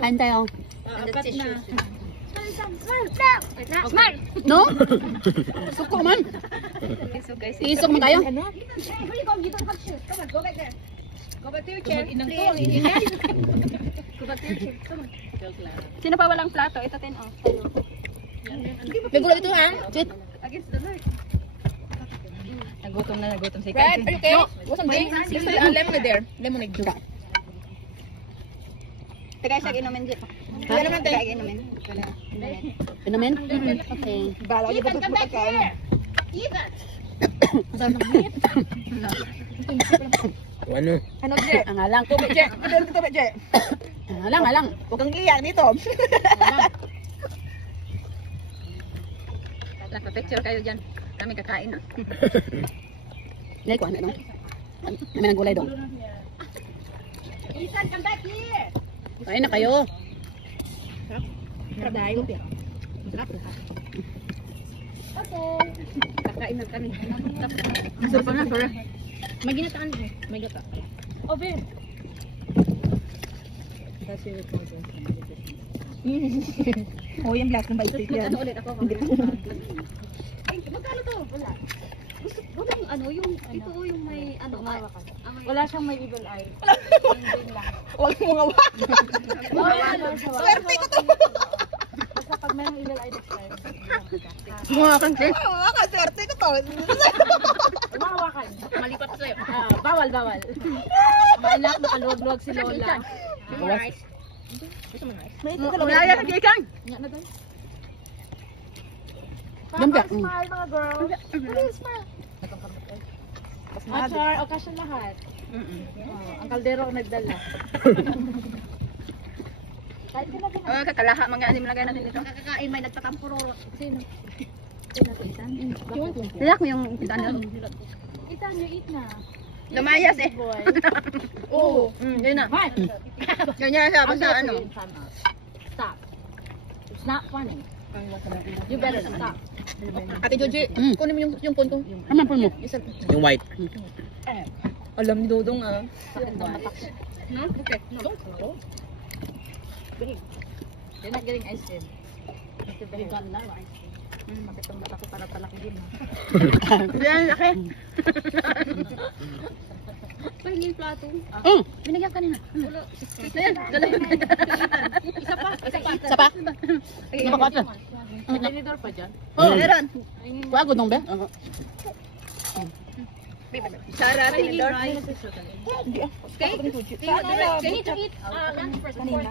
Kain tayo. Apat na. Smart! No? Suko man. Isok man tayo. Go back to your chair. Go back to your chair. Come on. Sino pa walang plato? Ito tin, oh. May gulo ito ha? Chit. Against the light. Nagutom si Brad, Casey. are you okay? What's something? Lemonade there. Lemonade juice. Tagay siya inumin dito. Wala naman tayo. Tagay inumin. Inumin? Okay. Bala ko yung pagkain. Ano? Ano, Je? Ang alang. Tubig, Je. Tubig, Je. Ang alang, alang. Huwag kang iyak dito. Picture kayo dyan. Kami kakain na. Hindi ko ano dong. May nang gulay dong. Ethan, come back here. Kain na kayo. Kaday. Kakain na kami. Sarap na, sorry. May ginataan mo. May gata. Oh, babe. Oh, yung black ng bike yan. Ano ulit ako? Magkano to? Wala. Gusto ko lang ano yung ito yung may ano Wala siyang may evil eye. Huwag mo nga wak. Swerte ko to. Basta pag mayroong evil eye next time. Gumawakan siya. Waka, swerte ko to. Umawakan. malipat sa'yo. Bawal, bawal. Maanak, nakaluwag-luwag si Lola. Bawas. May ito Wala yan, hindi kang. Lumpia. Smile, mga girls. Please, smile. Achar, occasion lahat. Ang kaldero ang nagdala. Kahit ka na Oh, kakalaha mga anim lagay natin dito. kakakain, may nagpatampuroro. Sino? Silak mo yung ano. Ethan, you eat na. Lumayas eh. Boy. Oo. Yun na. What? Ganyan siya basta ano. Stop. It's not funny. You better stop. Ate Joji, kunin mo yung phone ko. Aman phone mo. Yung white. Alam ni Dodong ah. No? Okay. No. You're not getting ice cream. You're done now, ice cream. Bakit itong mata ko para palaki din? Yan, laki. Pahingi yung plato. Binigyan kanina. Ayan, dala yun. Isa pa. Isa pa. Isa pa? Isa pa kasa. May tinidor pa dyan. Oh, Meron. kuha ko dong be. Sarah, tinidor. Okay. Can you eat lunch first before